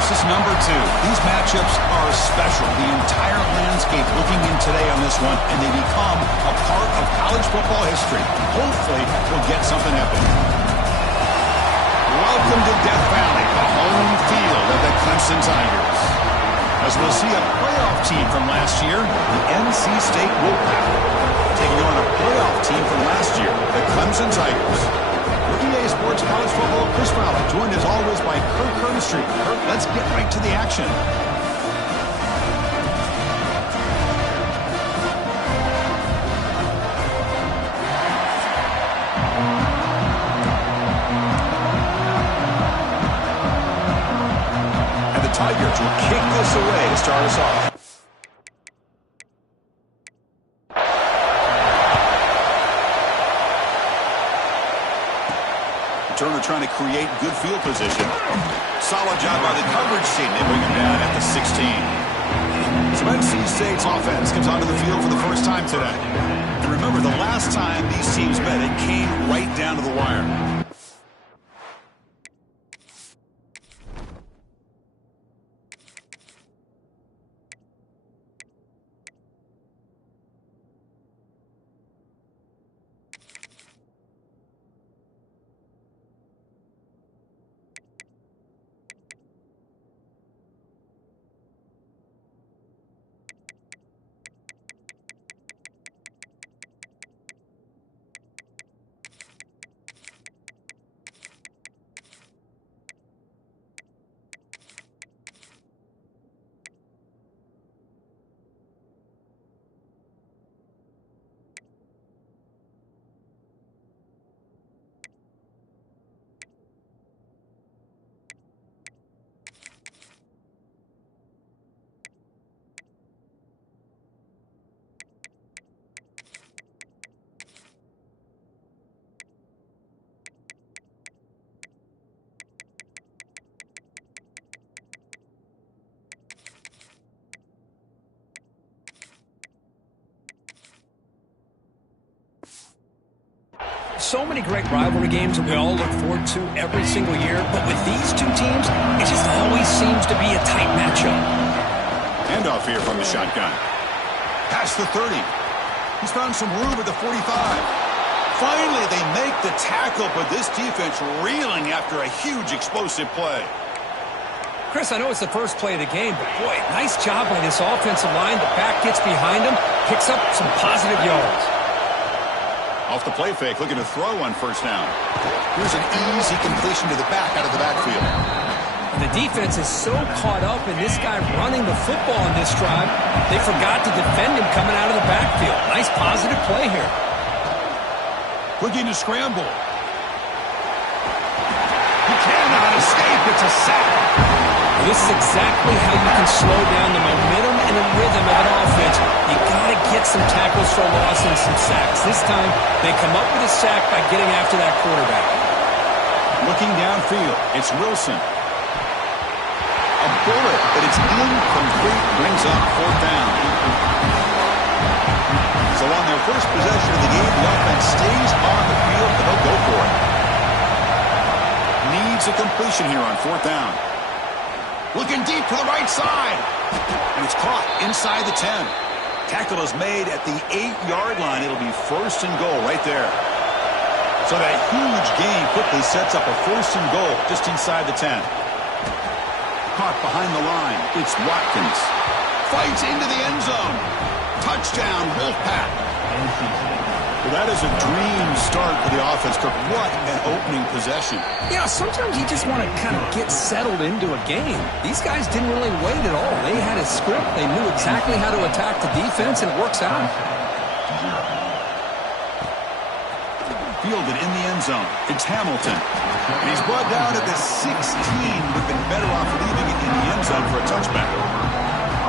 versus number 2. These matchups are special. The entire landscape looking in today on this one, and they become a part of college football history. Hopefully, we'll get something epic. Welcome to Death Valley, the home field of the Clemson Tigers. As we'll see a playoff team from last year, the NC State Wolfpack, taking on a playoff team from last year, the Clemson Tigers. EA Sports College Football, Chris Fowler, joined as always by Kirk Curtis. Kirk, let's get right to the action. And the Tigers will kick this away to start us off. Turner trying to create good field position. Solid job by the coverage team. They bring him down at the 16. So NC State's offense comes onto the field for the first time today. And remember, the last time these teams met, it came right down to the wire. So many great rivalry games that we all look forward to every single year, but with these two teams, it just always seems to be a tight matchup. Handoff here from the shotgun. Past the 30. He's found some room at the 45. Finally, they make the tackle, but this defense reeling after a huge explosive play. Chris, I know it's the first play of the game, but boy, nice job by this offensive line. The back gets behind him, picks up some positive yards. Off the play fake, looking to throw on first down. Here's an easy completion to the back out of the backfield. The defense is so caught up in this guy running the football in this drive, they forgot to defend him coming out of the backfield. Nice positive play here. Looking to scramble. He cannot escape. It's a sack. This is exactly how you can slow down the momentum and the rhythm of an offense. You got to get some tackles for loss and some sacks. This time, they come up with a sack by getting after that quarterback. Looking downfield, it's Wilson. A bullet, but it's incomplete, brings up fourth down. So on their first possession of the game, the offense stays on the field, but they'll go for it. Needs a completion here on fourth down. Looking deep to the right side. And it's caught inside the 10. Tackle is made at the 8-yard line. It'll be first and goal right there. So that huge gain quickly sets up a first and goal just inside the 10. Caught behind the line. It's Watkins. Fights into the end zone. Touchdown, Wolfpack. Well, that is a dream start for the offense, Kirk. What an opening possession. Yeah, sometimes you just want to kind of get settled into a game. These guys didn't really wait at all. They had a script. They knew exactly how to attack the defense, and it works out. Fielded in the end zone. It's Hamilton. And he's brought down at the 16. Would have been better off leaving it in the end zone for a touchback.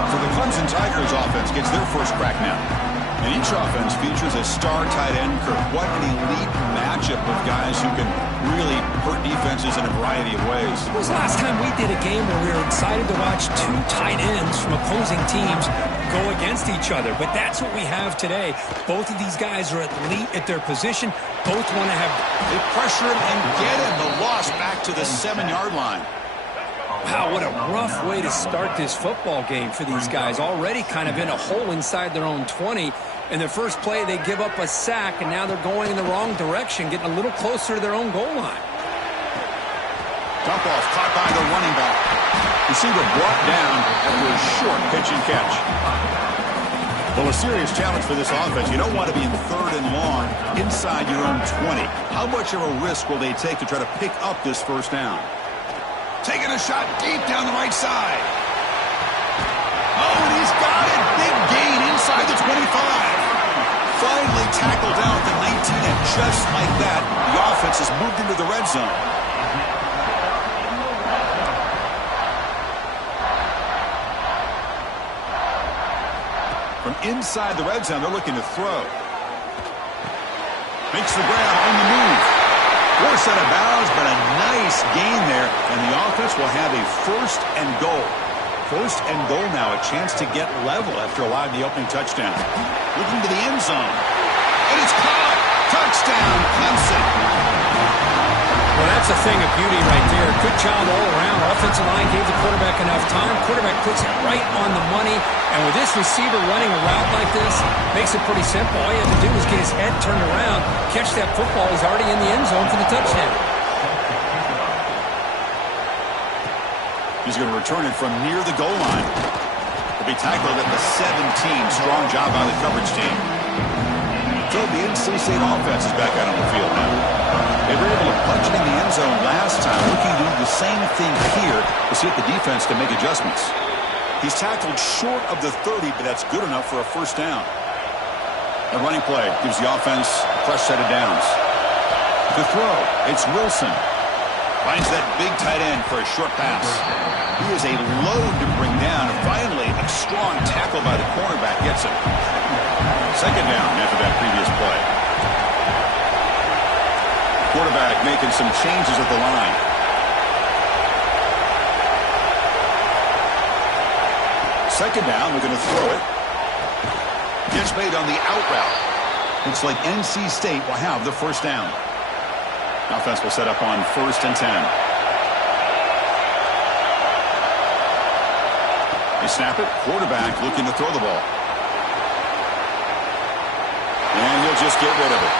So the Clemson Tigers offense gets their first crack now. And each offense features a star tight end, Kirk. What an elite matchup of guys who can really hurt defenses in a variety of ways. When was the last time we did a game where we were excited to watch two tight ends from opposing teams go against each other? But that's what we have today. Both of these guys are elite at their position. Both want to have... They pressure him and get him. The loss back to the 7-yard line. Wow, what a rough way to start this football game for these guys. Already kind of in a hole inside their own 20. In their first play, they give up a sack, and now they're going in the wrong direction, getting a little closer to their own goal line. Dump off caught by the running back. Receiver brought down after a short pitch and catch. Well, a serious challenge for this offense. You don't want to be in third and long inside your own 20. How much of a risk will they take to try to pick up this first down? Taking a shot deep down the right side. Oh, and he's got it. Big gain inside the 25. Finally tackled down at the 19, and just like that, the offense has moved into the red zone. From inside the red zone, they're looking to throw. Makes the grab on the move. Force out of bounds, but a nice gain there, and the offense will have a first and goal. First and goal now, a chance to get level after allowing the opening touchdown. Looking to the end zone. And it's caught. Touchdown, Clemson. Well, that's a thing of beauty right there. Good job all around. Offensive line gave the quarterback enough time. Quarterback puts it right on the money. And with this receiver running a route like this, makes it pretty simple. All you have to do is get his head turned around, catch that football. He's already in the end zone for the touchdown. He's going to return it from near the goal line. He'll be tackled at the 17. Strong job by the coverage team. So the NC State offense is back out on the field now. They were able to punch it in the end zone last time, looking to do the same thing here to see if the defense can make adjustments. He's tackled short of the 30, but that's good enough for a first down. A running play gives the offense a fresh set of downs. To throw, it's Wilson. Finds that big tight end for a short pass. He is a load to bring down, and finally a strong tackle by the cornerback gets him. Second down after that previous play. Quarterback making some changes at the line. Second down, we're going to throw it. Gets made on the out route. Looks like NC State will have the first down. Offense will set up on 1st and 10. They snap it. Quarterback looking to throw the ball. And he'll just get rid of it.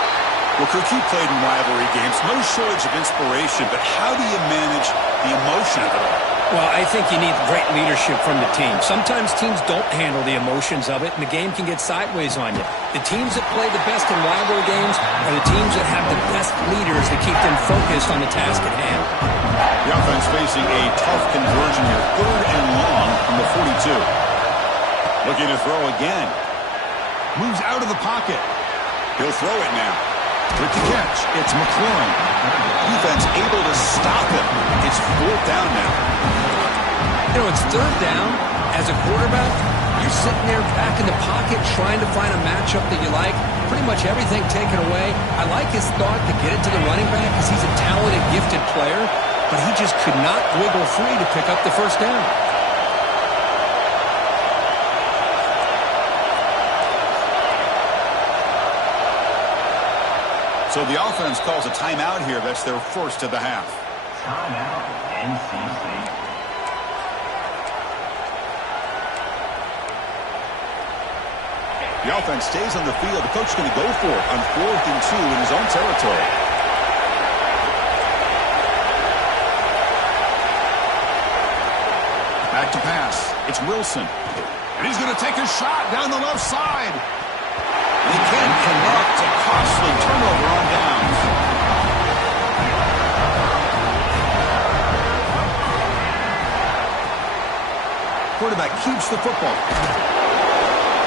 Well, Cook, you played in rivalry games. No shortage of inspiration, but how do you manage the emotion of it all? Well, I think you need great leadership from the team. Sometimes teams don't handle the emotions of it, and the game can get sideways on you. The teams that play the best in rivalry games are the teams that have the best leaders that keep them focused on the task at hand. The offense facing a tough conversion here. 3rd and long from the 42. Looking to throw again. Moves out of the pocket. He'll throw it now. With the catch, it's McLaurin. Defense able to stop him. It's 4th down now. You know, it's 3rd down. As a quarterback, you're sitting there back in the pocket trying to find a matchup that you like. Pretty much everything taken away. I like his thought to get it to the running back because he's a talented, gifted player, but he just could not wiggle free to pick up the first down. So the offense calls a timeout here. That's their first of the half. Timeout, NC State. The offense stays on the field. The coach is going to go for it on 4th and 2 in his own territory. Back to pass. It's Wilson. And he's going to take a shot down the left side. He can't connect. A costly turnover on downs. Quarterback keeps the football.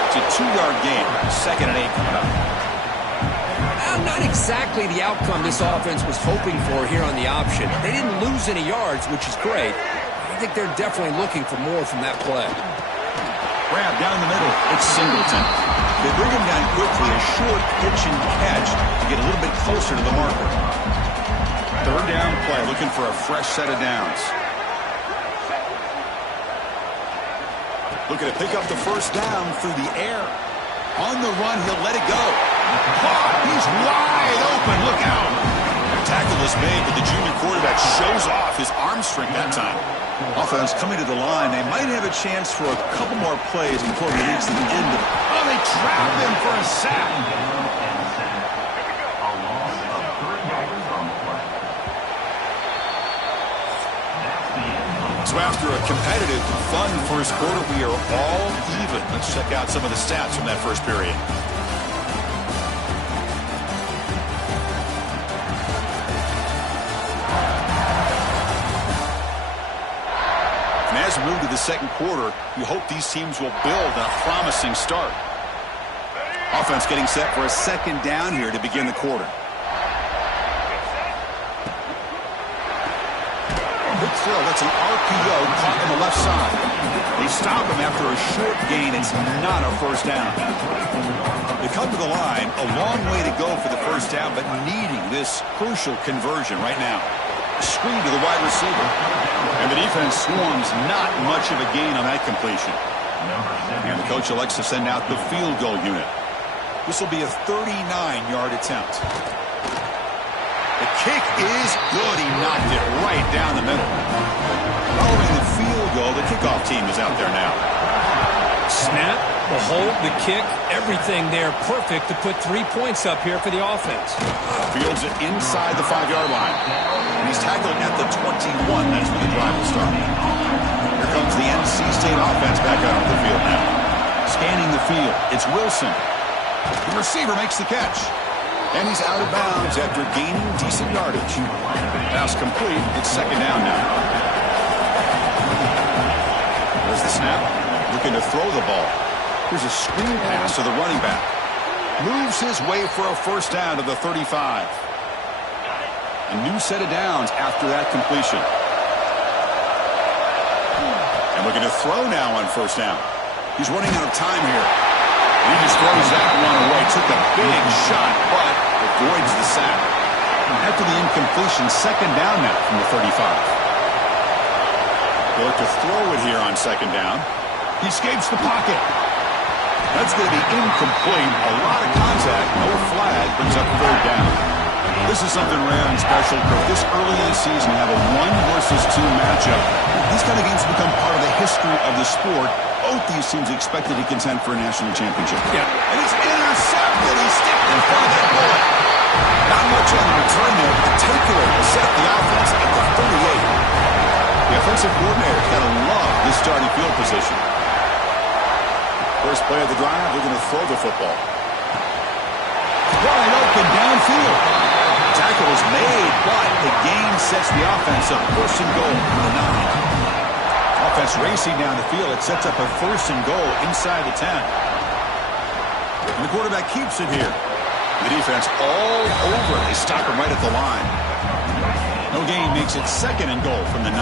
It's a 2-yard gain. 2nd and 8 coming up. Not exactly the outcome this offense was hoping for here on the option. They didn't lose any yards, which is great. I think they're definitely looking for more from that play. Grab down the middle. It's Singleton. They bring him down quickly, a short pitch and catch to get a little bit closer to the marker. 3rd down play, looking for a fresh set of downs. Looking to pick up the first down through the air. On the run, he'll let it go. Caught. He's wide open. Look out. The tackle is made, but the junior quarterback shows off his arm strength that time. Offense coming to the line. They might have a chance for a couple more plays before we reach the end of it. Oh, they trap him for a sack. So after a competitive, fun first quarter, we are all even. Let's check out some of the stats from that first period. And as we move to the second quarter, you hope these teams will build a promising start. Offense getting set for a second down here to begin the quarter. Good throw. That's an RPO caught on the left side. They stop him after a short gain. It's not a first down. They come to the line. A long way to go for the first down, but needing this crucial conversion right now. Screen to the wide receiver. And the defense swarms. Not much of a gain on that completion. And the coach elects to send out the field goal unit. This will be a 39-yard attempt. The kick is good. He knocked it right down the middle. Following the field goal, the kickoff team is out there now. Snap, the hold, the kick, everything there perfect to put 3 points up here for the offense. Fields it inside the 5-yard line. And he's tackled at the 21. That's where the drive will start. Here comes the NC State offense back out on the field now. Scanning the field, it's Wilson. The receiver makes the catch. And he's out of bounds after gaining decent yardage. Pass complete. It's second down now. There's the snap. Looking to throw the ball. Here's a screen pass to the running back. Moves his way for a first down to the 35. A new set of downs after that completion. And looking to throw now on first down. He's running out of time here. He just throws that one away. Took a big shot, but avoids the sack. After the incompletion, second down now from the 35. They'll look to throw it here on second down. He escapes the pocket. That's going to be incomplete. A lot of contact. No flag. Brings up third down. This is something rare and special. This early in the season, have a 1-versus-2 matchup. These kind of games become part of the history of the sport. Both these teams expected to contend for a national championship. Yeah. And it's intercepted. He's sticked in front of that bullet. Not much on the return there, but the takeaway will set the offense at the 38. The offensive coordinator's got to love this starting field position. First play of the drive, they're going to throw the football. Wide open downfield. Tackle is made, but the gain sets the offense up. First and goal from the 9. Offense racing down the field. It sets up a first and goal inside the 10. And the quarterback keeps it here. The defense all over. They stop him right at the line. No gain makes it second and goal from the 9.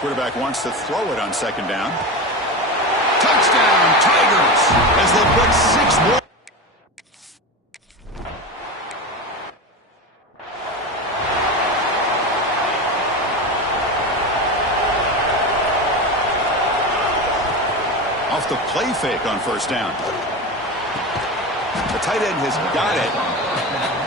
Quarterback wants to throw it on second down. Touchdown, Tigers, as they put 6 more. Off the play fake on first down. The tight end has got it.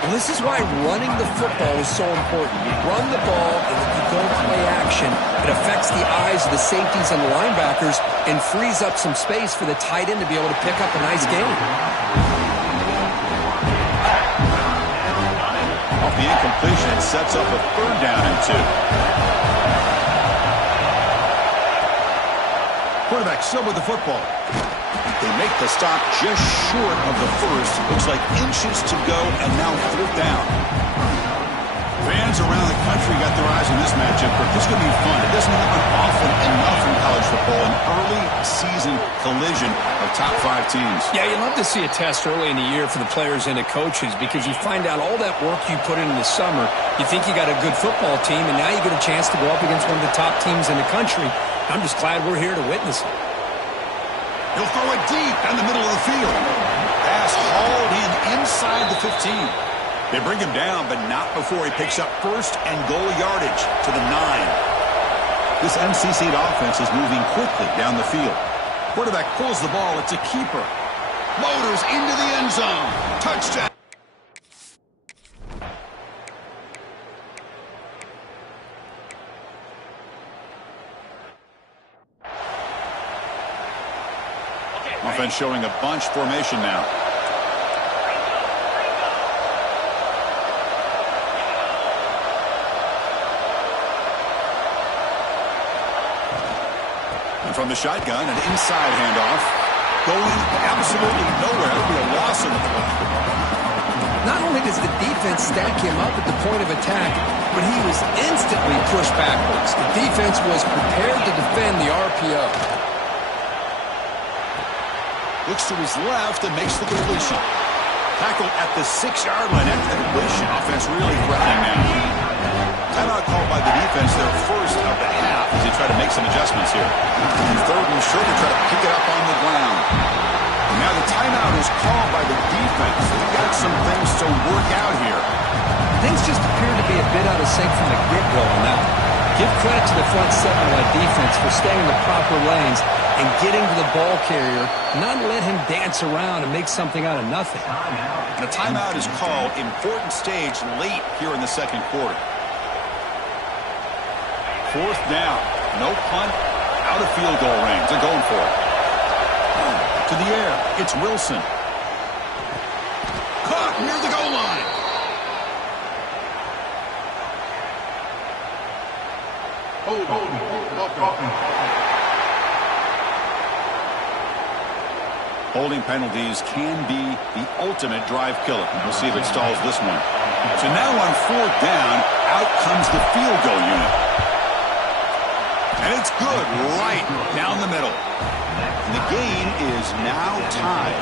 Well, this is why running the football is so important. You run the ball, and if you don't play action, it affects the eyes of the safeties and the linebackers and frees up some space for the tight end to be able to pick up a nice gain. Off the incompletion, it sets up a third down and 2. Quarterback still with the football. They make the stop just short of the first. Looks like inches to go, and now fourth down. Fans around the country got their eyes on this matchup, but this is going to be fun. It doesn't happen often enough in college football, an early season collision of top 5 teams. Yeah, you love to see a test early in the year for the players and the coaches because you find out all that work you put in the summer. You think you got a good football team, and now you get a chance to go up against one of the top teams in the country. I'm just glad we're here to witness it. He'll throw it deep in the middle of the field. Pass hauled in inside the 15. They bring him down, but not before he picks up first and goal yardage to the 9. This NC State offense is moving quickly down the field. Quarterback pulls the ball. It's a keeper. Motors into the end zone. Touchdown. Offense showing a bunch formation now. And from the shotgun, an inside handoff. Going absolutely nowhere. It'll be a loss of the play. Not only does the defense stack him up at the point of attack, but he was instantly pushed backwards. The defense was prepared to defend the RPO. Looks to his left and makes the completion. Tackled at the 6-yard line after the completion. Offense really threatening now. Timeout called by the defense, their first of the half, as they try to make some adjustments here. Third and short to try to pick it up on the ground. And now the timeout is called by the defense. They've got some things to work out here. Things just appear to be a bit out of sync from the get-go on that. Give credit to the front seven of that defense for staying in the proper lanes and getting to the ball carrier, not let him dance around and make something out of nothing. And a timeout is called. Important stage late here in the second quarter. Fourth down. No punt. Out of field goal range. They're going for it. To the air. It's Wilson. Caught near the goal line. Holding penalties can be the ultimate drive killer. We'll see if it stalls this one. So now on fourth down, out comes the field goal unit. And it's good right down the middle. And the game is now tied.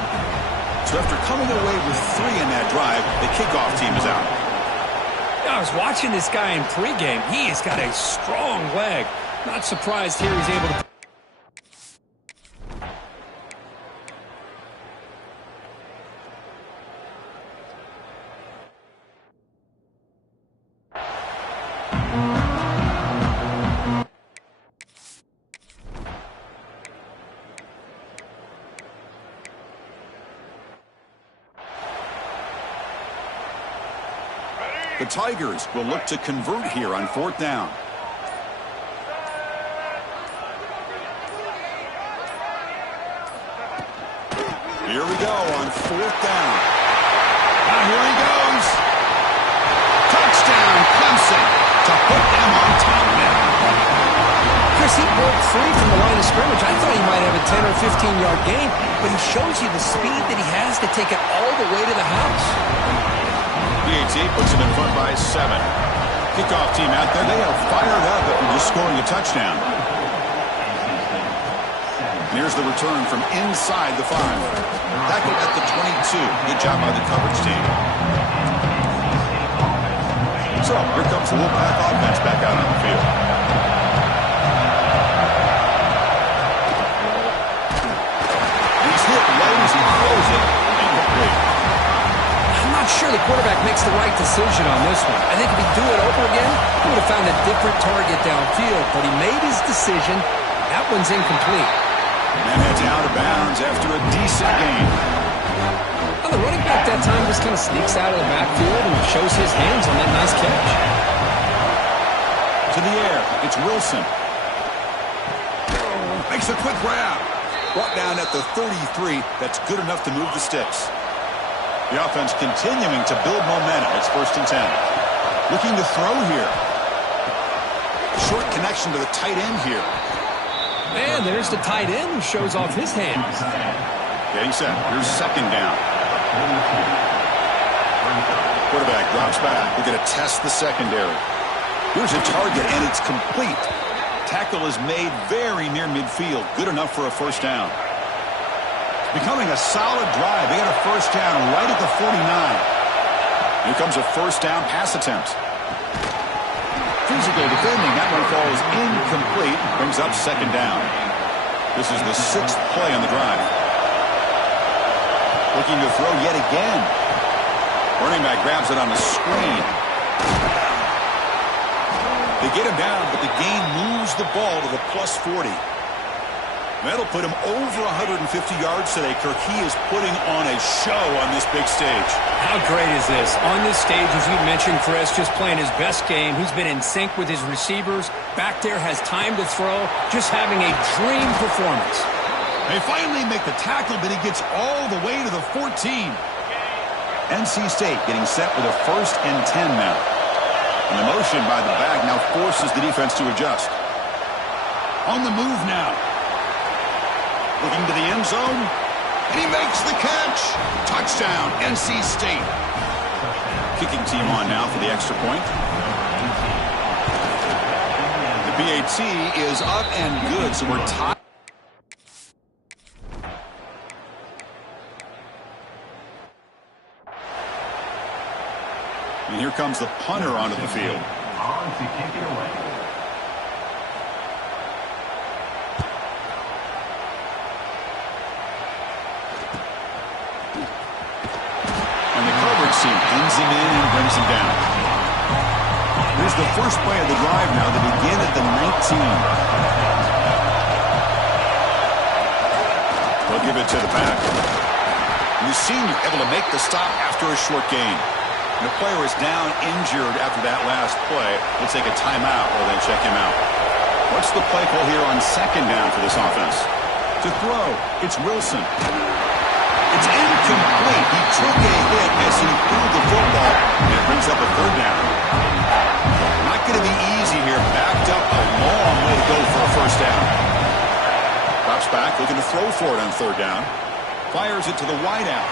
So after coming away with 3 in that drive, the kickoff team is out. I was watching this guy in pregame. He has got a strong leg. Not surprised here he's able to... The Tigers will look to convert here on fourth down. Here we go on fourth down. Now here he goes. Touchdown, Clemson, to put them on top now. Chris, he broke free from the line of scrimmage. I thought he might have a 10 or 15-yard gain, but he shows you the speed that he has to take it all the way to the house. PAT puts it in front by 7. Kickoff team out there. They are fired up after just scoring a touchdown. And here's the return from inside the 5. Tackled at the 22. Good job by the coverage team. So here comes the Wolfpack offense back out on the field. He's hit low as he throws it. Incomplete. Sure, the quarterback makes the right decision on this one. I think if he'd do it over again, he would have found a different target downfield, but he made his decision. That one's incomplete. And heads out of bounds after a decent gain. Well, the running back that time just kind of sneaks out of the backfield and shows his hands on that nice catch. To the air, it's Wilson. Makes a quick grab. Brought down at the 33. That's good enough to move the sticks. The offense continuing to build momentum. It's first and 10. Looking to throw here. Short connection to the tight end here. And there's the tight end who shows off his hands. Getting set. Here's second down. Quarterback drops back. We're going to test the secondary. Here's a target, and it's complete. Tackle is made very near midfield. Good enough for a first down. Becoming a solid drive. They got a first down right at the 49. Here comes a first down pass attempt. Physical defending. That one falls incomplete. Brings up second down. This is the 6th play on the drive. Looking to throw yet again. Running back grabs it on the screen. They get him down, but the gain moves the ball to the plus 40. That'll put him over 150 yards today. Kirk, he is putting on a show on this big stage. How great is this? On this stage, as you mentioned, Chris, just playing his best game. He's been in sync with his receivers. Back there has time to throw. Just having a dream performance. They finally make the tackle, but he gets all the way to the 14. NC State getting set with a 1st and 10 now. And the motion by the back now forces the defense to adjust. On the move now. Looking to the end zone. And he makes the catch. Touchdown, NC State. Kicking team on now for the extra point. The PAT is up and good, so we're tied. And here comes the punter onto the field. On to kick it away. And the coverage team pins him in and brings him down. Here's the first play of the drive now. They begin at the 19. They'll give it to the back. The senior able to make the stop after a short gain. The player is down injured after that last play. We'll take a timeout while they check him out. What's the play call here on 2nd down for this offense? To throw, it's Wilson. It's incomplete. He took a hit as he threw the football, and it brings up a 3rd down. Not going to be easy here. Backed up a long way to go for a 1st down. Drops back, looking to throw for it on 3rd down. Fires it to the wideout.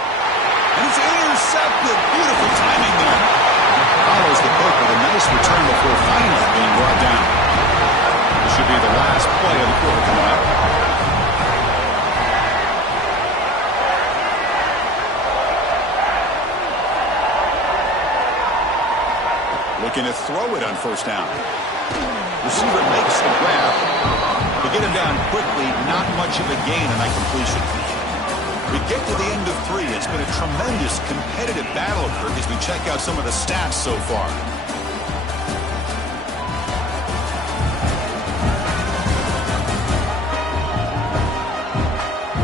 And it's intercepted. Beautiful timing there. Follows the pick with a nice return before finally being brought down. This should be the last play of the quarter coming up. Looking to throw it on 1st down. Receiver makes the grab. To get him down quickly, not much of a gain on that completion. We get to the end of 3. It's been a tremendous competitive battle, Kirk, as we check out some of the stats so far.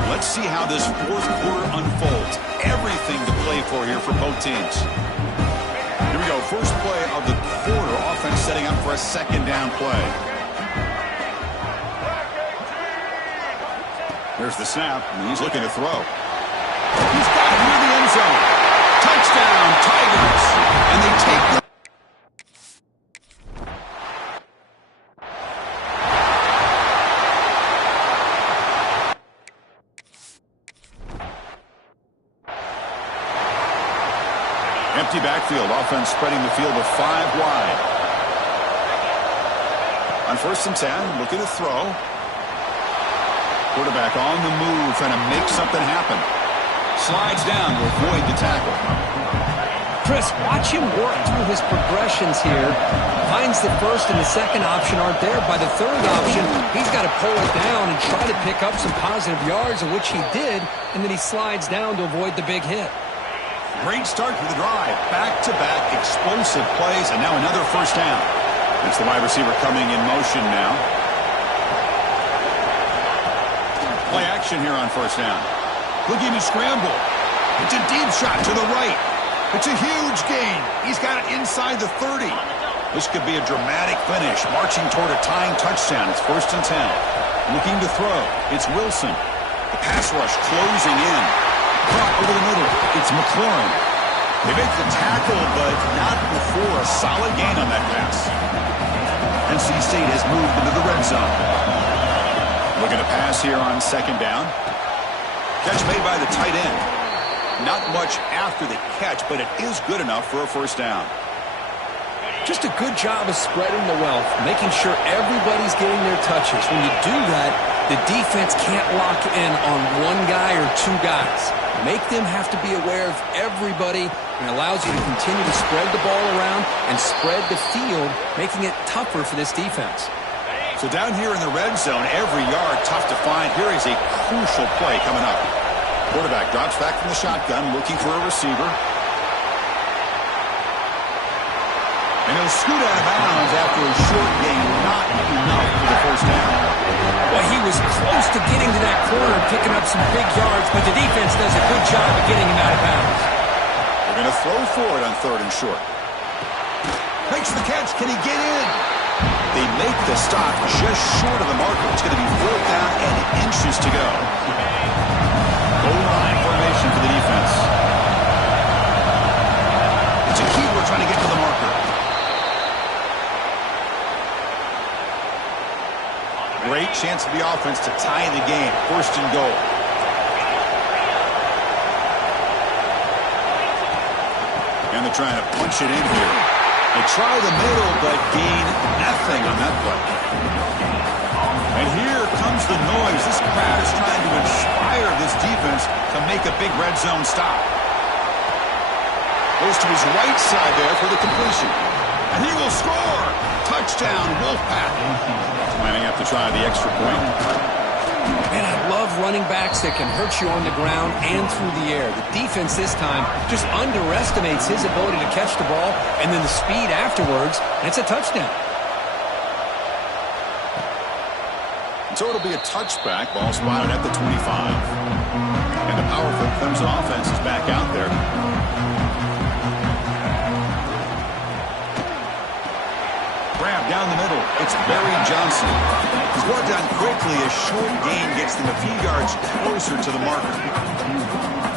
Let's see how this 4th quarter unfolds. Everything to play for here for both teams. Here we go. First play of the quarter. Offense setting up for a 2nd down play. There's the snap, and he's looking to throw. He's got it near the end zone. Touchdown, Tigers. And they take the... Empty backfield. Offense spreading the field with 5 wide. On 1st and 10, looking to throw. Quarterback on the move, trying to make something happen. Slides down to avoid the tackle. Chris, watch him work through his progressions here. Finds the 1st and the 2nd option aren't there. By the 3rd option, he's got to pull it down and try to pick up some positive yards, of which he did, and then he slides down to avoid the big hit. Great start to the drive. Back-to-back explosive plays, and now another 1st down. It's the wide receiver coming in motion now. Play action here on 1st down. Looking to scramble. It's a deep shot to the right. It's a huge gain. He's got it inside the 30. This could be a dramatic finish, marching toward a tying touchdown. It's 1st and 10. Looking to throw. It's Wilson. The pass rush closing in. Caught over the middle. It's McLaurin. They make the tackle, but not before a solid gain on that pass. NC State has moved into the red zone. Looking to pass here on 2nd down. Catch made by the tight end. Not much after the catch, but it is good enough for a 1st down. Just a good job of spreading the wealth, making sure everybody's getting their touches. When you do that, the defense can't lock in on 1 guy or 2 guys. Make them have to be aware of everybody, and allows you to continue to spread the ball around and spread the field, making it tougher for this defense. So down here in the red zone, every yard tough to find. Here is a crucial play coming up. Quarterback drops back from the shotgun, looking for a receiver. And he'll scoot out of bounds after a short gain, not enough for the 1st down. Well, he was close to getting to that corner, picking up some big yards, but the defense does a good job of getting him out of bounds. They're going to throw for it on 3rd and short. Makes the catch. Can he get in? They make the stop just short of the marker. It's going to be 4th down and inches to go. Goal line formation for the defense. It's a keeper trying to get to the marker. Great chance for the offense to tie the game. 1st and goal. And they're trying to punch it in here. They try the middle, but gain nothing on that play. And here comes the noise. This crowd is trying to inspire this defense to make a big red zone stop. Goes to his right side there for the completion. And he will score. Touchdown, Wolfpack. Might have to try the extra point. Man, I love running backs that can hurt you on the ground and through the air. The defense this time just underestimates his ability to catch the ball, and then the speed afterwards, and it's a touchdown. So it'll be a touchback. Ball spotted at the 25. And the powerful Clemson offense is back out there. Grab down the middle. It's Barry Johnson. Scored down quickly. A short gain gets them a few yards closer to the marker.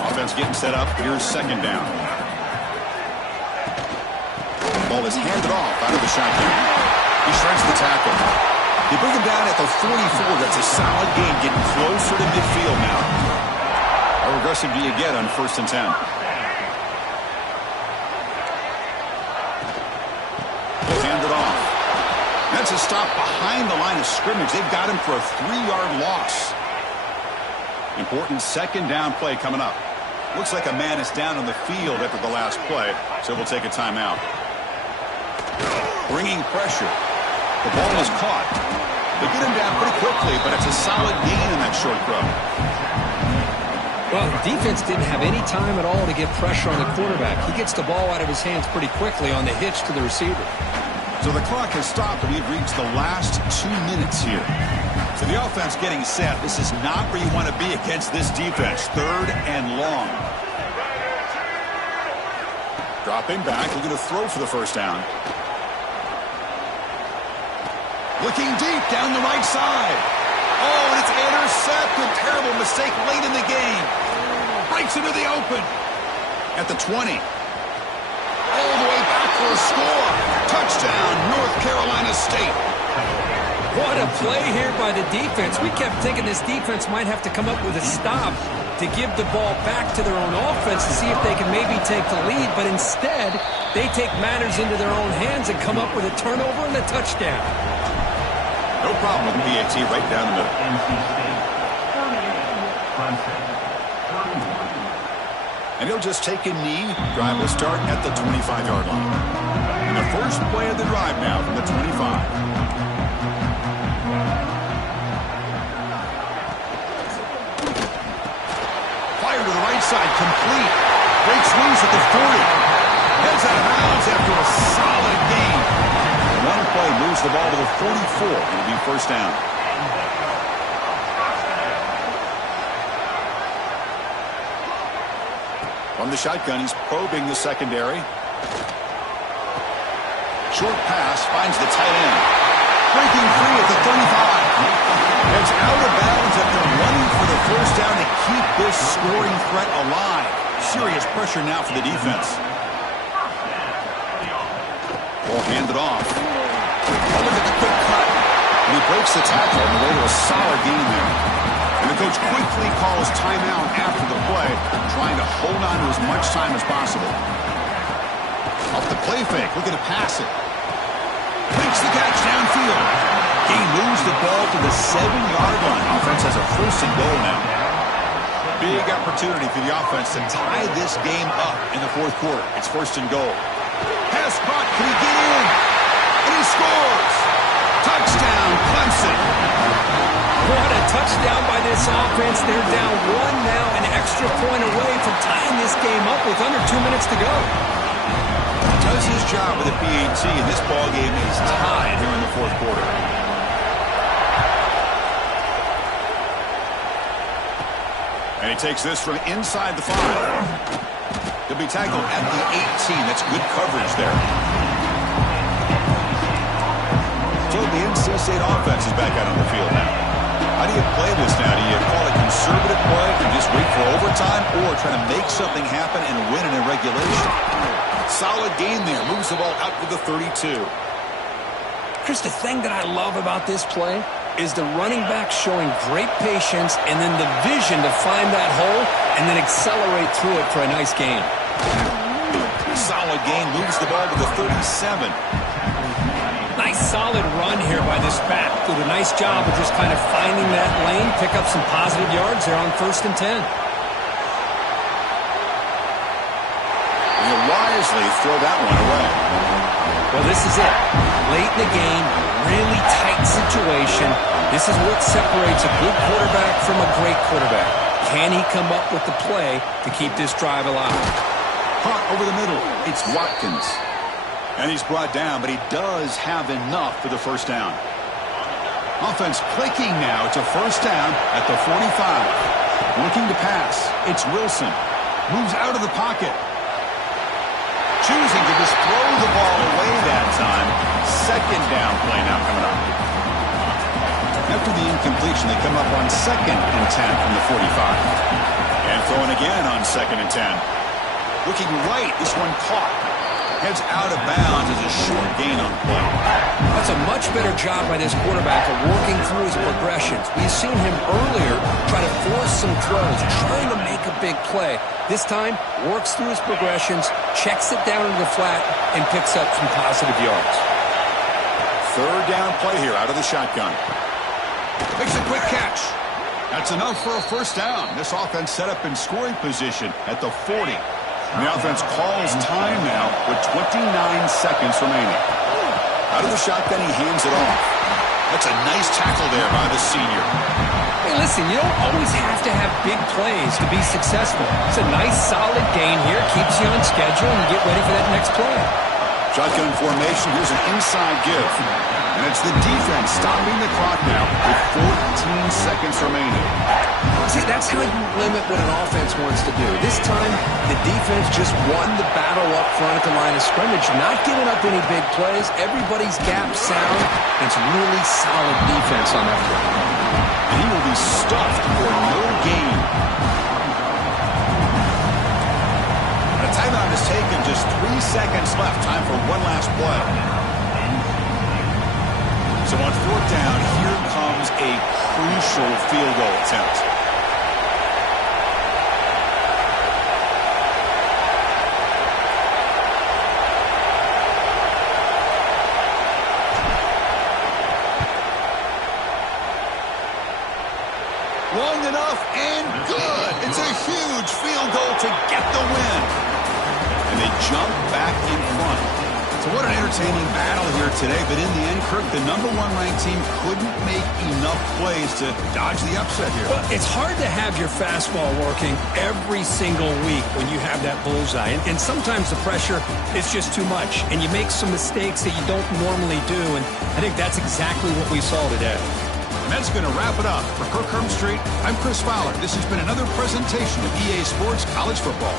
Offense getting set up. Here's 2nd down. Ball is handed off out of the shotgun. He shreds the tackle. They bring him down at the 44. That's a solid gain, getting closer to midfield now. How aggressive do you get on 1st and 10? They'll hand it off. That's a stop behind the line of scrimmage. They've got him for a 3-yard loss. Important 2nd down play coming up. Looks like a man is down on the field after the last play, so we'll take a timeout. Bringing pressure. The ball is caught. They get him down pretty quickly, but it's a solid gain in that short throw. Well, the defense didn't have any time at all to get pressure on the quarterback. He gets the ball out of his hands pretty quickly on the hitch to the receiver. So the clock has stopped, and we've reached the last 2 minutes here. So the offense getting set. This is not where you want to be against this defense. 3rd and long. Dropping back, looking to throw for the 1st down. Looking deep down the right side. Oh, and it's intercepted. Terrible mistake late in the game. Breaks into the open. At the 20. All the way back for a score. Touchdown, North Carolina State. What a play here by the defense. We kept thinking this defense might have to come up with a stop to give the ball back to their own offense to see if they can maybe take the lead, but instead they take matters into their own hands and come up with a turnover and a touchdown. No problem with the PAT right down the middle. And he'll just take a knee. Drive will start at the 25-yard line. And the first play of the drive now from the 25. Fire to the right side, complete. Breaks loose at the 40. Heads out of bounds after a solid gain. One play moves the ball to the 44. It'll be 1st down. From the shotgun, he's probing the secondary. Short pass finds the tight end. Breaking free at the 35. It's out of bounds after running for the 1st down to keep this scoring threat alive. Serious pressure now for the defense. Ball handed off. Oh, look at the quick cut. And he breaks the tackle on the way to a solid gain there. And the coach quickly calls timeout after the play, trying to hold on to as much time as possible. Off the play fake, looking to pass it. Makes the catch downfield. He moves the ball to the 7-yard line. Offense has a 1st and goal now. Big opportunity for the offense to tie this game up in the 4th quarter. It's 1st and goal. Pass caught. Can he get in? And he scores. Touchdown, Clemson. What a touchdown by this offense. They're down 1 now, an extra point away from tying this game up with under 2 minutes to go. Does his job with the PAT, and this ball game is tied here in the 4th quarter. And he takes this from inside the 5. He'll be tackled at the 18. That's good coverage there. State offense is back out on the field now. How do you play this now? Do you call it conservative play and just wait for overtime, or try to make something happen and win it in regulation? Solid gain there. Moves the ball out to the 32. Chris, the thing that I love about this play is the running back showing great patience and then the vision to find that hole and then accelerate through it for a nice gain. Solid gain. Moves the ball to the 37. Nice solid run here by this back. Did a nice job of just kind of finding that lane, pick up some positive yards there on 1st and 10. He'll wisely throw that one away. Well, this is it. Late in the game, really tight situation. This is what separates a good quarterback from a great quarterback. Can he come up with the play to keep this drive alive? Hunt over the middle. It's Watkins. And he's brought down, but he does have enough for the first down. Offense clicking now. It's a first down at the 45. Looking to pass. It's Wilson. Moves out of the pocket. Choosing to just throw the ball away that time. Second down play now coming up. After the incompletion, they come up on 2nd and 10 from the 45. And throwing again on 2nd and 10. Looking right, this one caught. Heads out of bounds as a short gain on the play. That's a much better job by this quarterback of working through his progressions. We've seen him earlier try to force some throws, trying to make a big play. This time, works through his progressions, checks it down into the flat, and picks up some positive yards. Third down play here out of the shotgun. Makes a quick catch. That's enough for a first down. This offense set up in scoring position at the 40. And the offense calls time now with 29 seconds remaining. Out of the shotgun, he hands it off. That's a nice tackle there by the senior. Hey, listen, you don't always have to have big plays to be successful. It's a nice, solid gain here. Keeps you on schedule and you get ready for that next play. Shotgun formation. Here's an inside give. And it's the defense stopping the clock now with 14 seconds remaining. See, that's how you limit what an offense wants to do. This time, the defense just won the battle up front at the line of scrimmage, not giving up any big plays. Everybody's gap sound. It's really solid defense on that play. And he will be stuffed for no gain. A timeout is taken. Just 3 seconds left. Time for one last play. So on 4th down, here comes a crucial field goal attempt. Long enough and good. It's a huge field goal to get the win. And they jump back in front. So what an entertaining battle here today. But in the end, Kirk, the #1 ranked team couldn't make enough plays to dodge the upset here. Well, it's hard to have your fastball working every single week when you have that bullseye. And sometimes the pressure is just too much. And you make some mistakes that you don't normally do. And I think that's exactly what we saw today. And that's going to wrap it up. For Kirk Hermstreet, I'm Chris Fowler. This has been another presentation of EA Sports College Football.